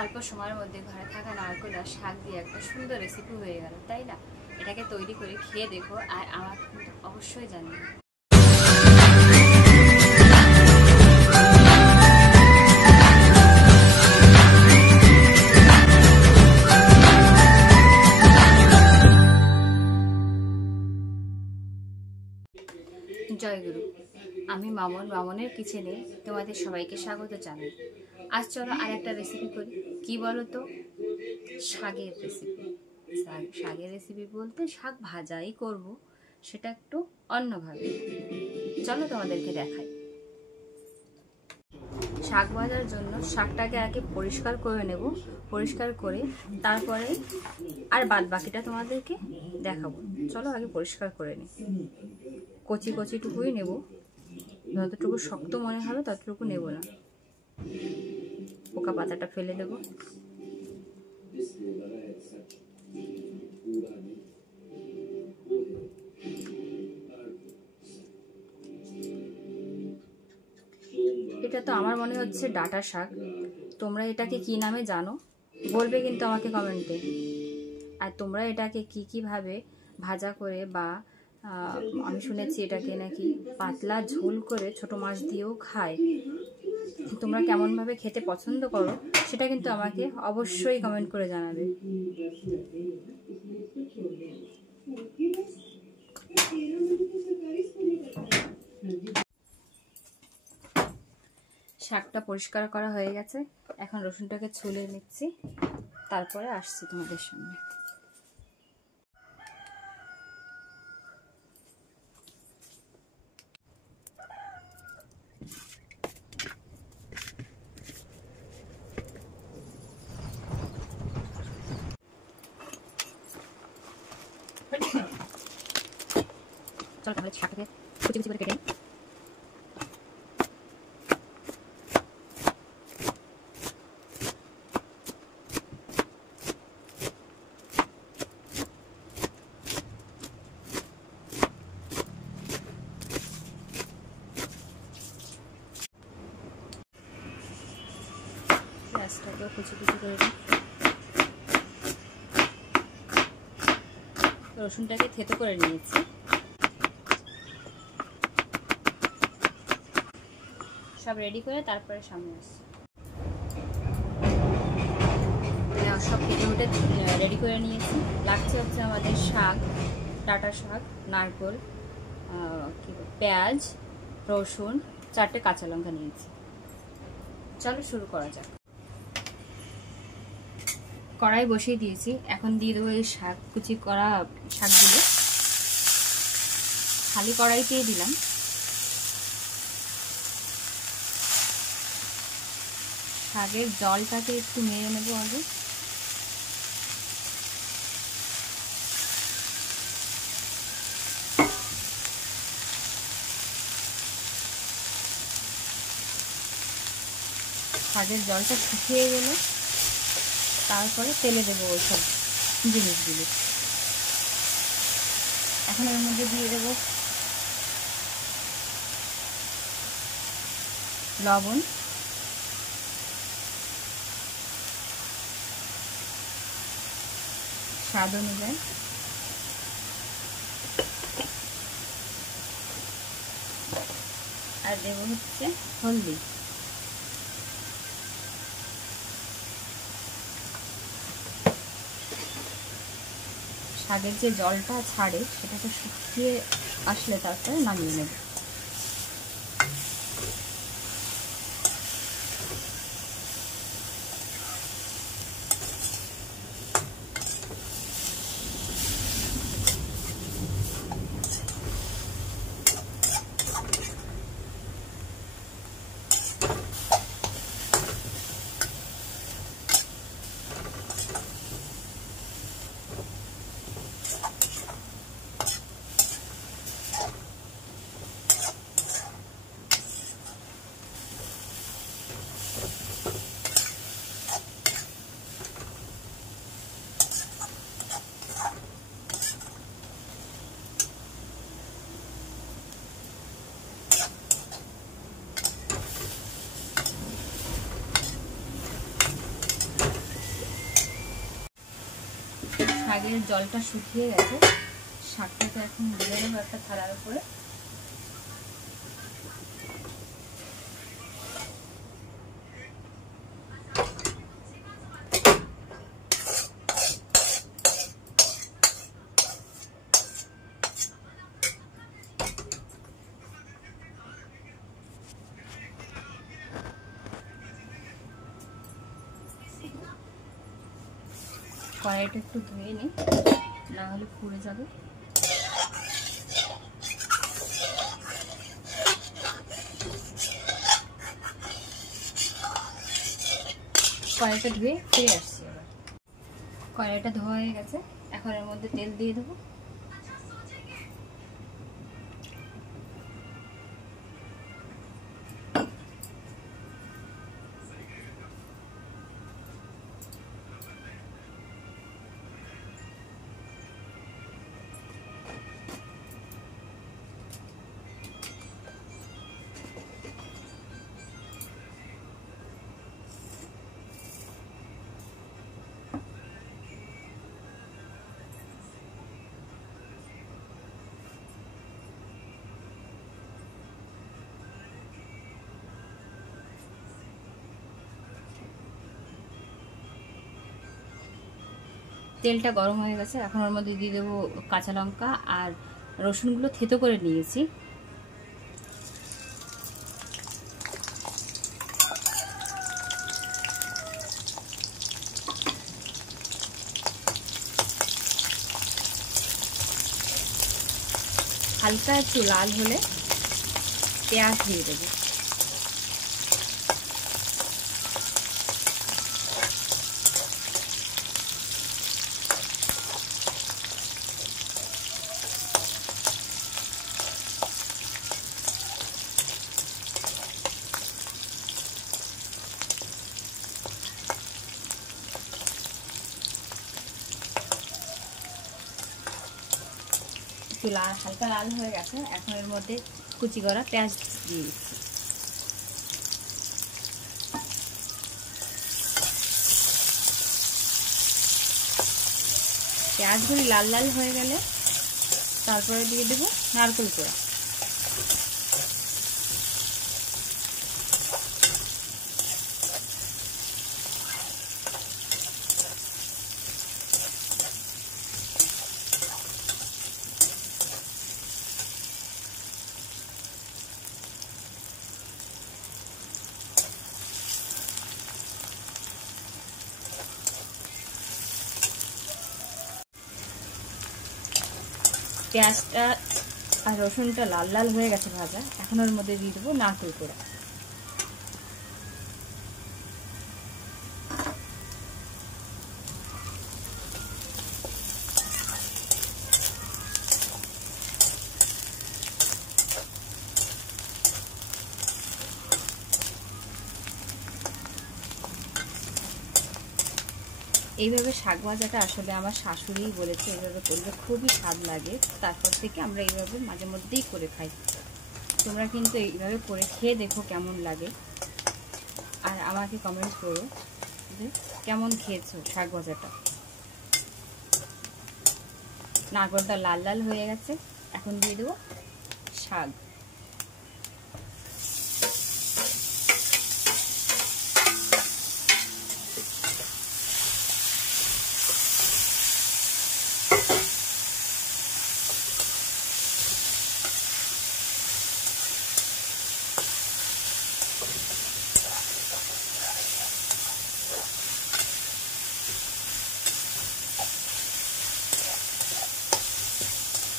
অল্প সময়ের মধ্যে ঘরে থাকা নারকেল আর শাক দিয়ে একটা সুন্দর রেসিপি হয়ে গেল, তাই না? এটাকে তৈরি করে খেয়ে দেখো আর আমার কিন্তু অবশ্যই জানিও। জয়গুরু, আমি মামনের কিচেনে তোমাদের সবাইকে স্বাগত জানাই। আজ চলো আর একটা রেসিপি করি। কি বলো তো? শাকের রেসিপি। শাকের রেসিপি বলতে শাক ভাজাই করব, সেটা একটু অন্যভাবে। চলো তোমাদেরকে দেখাই। শাক ভাজার জন্য শাকটাকে আগে পরিষ্কার করে নেব। পরিষ্কার করে তারপরে আর বাদ বাকিটা তোমাদেরকে দেখাবো। চলো আগে পরিষ্কার করে নিই। কচি কচিটুকুই নেব, যতটুকু শক্ত মনে হবে ততটুকু নেব না। পোকা পাতাটা ফেলে দেব। এটা তো আমার মনে হচ্ছে ডাঁটা শাক। তোমরা এটাকে কি নামে জানো বলবে কিন্তু আমাকে কমেন্টে। আর তোমরা এটাকে কিভাবে ভাজা করে বা আমি শুনেছি এটাকে নাকি পাতলা ঝোল করে ছোট মাছ দিয়েও খায়। তোমরা কেমনভাবে খেতে পছন্দ করো সেটা কিন্তু আমাকে অবশ্যই কমেন্ট করে জানাবে। শাকটা পরিষ্কার করা হয়ে গেছে, এখন রসুনটাকে ছুলে নিচ্ছি, তারপরে আসছি তোমাদের সামনে। চলো তাহলে শাকটাকে কুচি কুচি করে কেটে নিই। পেঁয়াজটাকেও কুচি কুচি করে নিই। রসুনটাকে থেতো করে নিয়েছি। সব রেডি করে তারপরে সামনে আসছি। সব কেটে উঠে রেডি করে নিয়েছি। লাগছে হচ্ছে আমাদের শাক, ডাঁটা শাক, নারকেল, পেঁয়াজ, রসুন, 4টে কাঁচা লঙ্কা নিয়েছি। চলো শুরু করা যাক। কড়াই বসিয়ে দিয়েছি, এখন দিয়ে দেবো এই শাক কুচি করা শাকগুলো। খালি কড়াইতেই দিলাম। শাকের জলটাকে একটু মেরে নেবো আগে। শাকের জলটা শুকিয়ে গেলে তারপরে তেলে দেবো ওইসব জিনিসগুলো। এখন এর মধ্যে দিয়ে দেবো লবণ, স্বাদ অনুযায়ী, আর দেবো হচ্ছে হলদি। শাকের যে জলটা ছাড়ে সেটাকে শুকিয়ে আসলে তারপরে নামিয়ে নেব। শাকের জলটা শুকিয়ে গেছে, শাকটাকে এখন দিয়ে দেবো একটা থালার উপরে। কড়াইটা একটু ধুয়ে নিই, না হলে পুড়ে যাবে। কড়াইটা ধুয়ে ফিরে আসছি আবার। কড়াইটা ধোয়া হয়ে গেছে, এখন এর মধ্যে তেল দিয়ে দেবো। তেলটা গরম হয়ে গেছে, এখন ওর মধ্যে দিয়ে দেবো কাঁচা লঙ্কা আর রসুনগুলো থেতো করে নিয়েছি। হালকা একটু লাল হলে পেঁয়াজ দিয়ে দেবো। একটু হালকা লাল হয়ে গেছে, এখন এর মধ্যে কুচি করা পেঁয়াজ দিয়ে দিচ্ছি। পেঁয়াজগুলি লাল লাল হয়ে গেলে তারপরে দিয়ে দেবো নারকেল কোড়া। পেঁয়াজটা আর রসুনটা লাল লাল হয়ে গেছে ভাজা, এখন ওর মধ্যে দিয়ে দেবো নারকেল কোড়া। এইভাবে শাক ভাজাটা আসলে আমার শাশুড়িই বলেছে, এইভাবে করলে খুবই স্বাদ লাগে। তারপর থেকে আমরা এইভাবে মাঝে মধ্যেই করে খাই। তোমরা কিন্তু এইভাবে করে খেয়ে দেখো কেমন লাগে, আর আমাকে কমেন্ট করো যে কেমন খেয়েছো শাক ভাজাটা। নারকেলটা লাল লাল হয়ে গেছে, এখন দিয়ে দেবো শাক।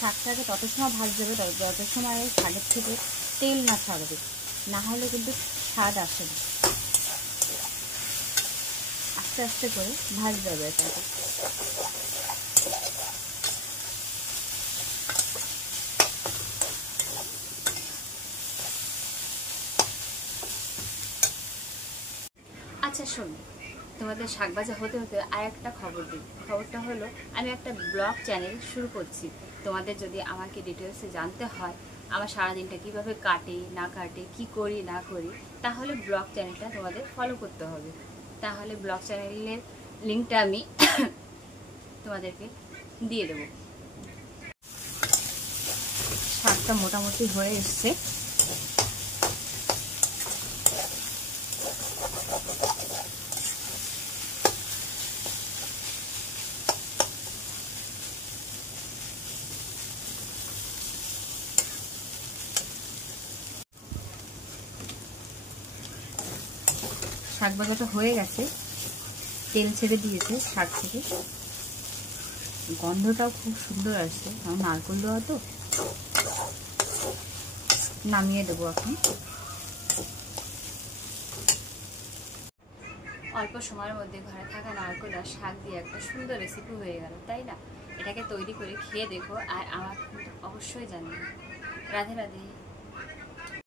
শাকটাকে তত সময় ভাজতে হবে যত সময় শাকের থেকে তেল না ছাড়বে, না হলে কিন্তু স্বাদ আসে না। আস্তে আস্তে করে ভাজতে হবে এটাকে। আচ্ছা শোনো, তোমাদের শাক ভাজা হতে হতে আর একটা খবর দিই। খবরটা হলো, আমি একটা ব্লগ চ্যানেল শুরু করছি। তোমাদের যদি আমাকে ডিটেলসে জানতে হয় আমার সারাদিনটা কীভাবে কাটে না কাটে, কি করি না করি, তাহলে ব্লগ চ্যানেলটা তোমাদের ফলো করতে হবে। তাহলে ব্লগ চ্যানেলের লিঙ্কটা আমি তোমাদেরকে দিয়ে দেবো। শাকটা মোটামুটি হয়ে এসছে। শাক ভাজাটা হয়ে গেছে, তেল ছেড়ে দিয়েছে শাক থেকে, গন্ধটাও খুব সুন্দর আসছে, কারণ নারকেল দেওয়া তো। নামিয়ে দেবো এখন। অল্প সময়ের মধ্যে ঘরে থাকা নারকেল আর শাক দিয়ে একটা সুন্দর রেসিপি হয়ে গেল, তাই না? এটাকে তৈরি করে খেয়ে দেখো আর আমার কিন্তু অবশ্যই জানিও। রাধে রাধে।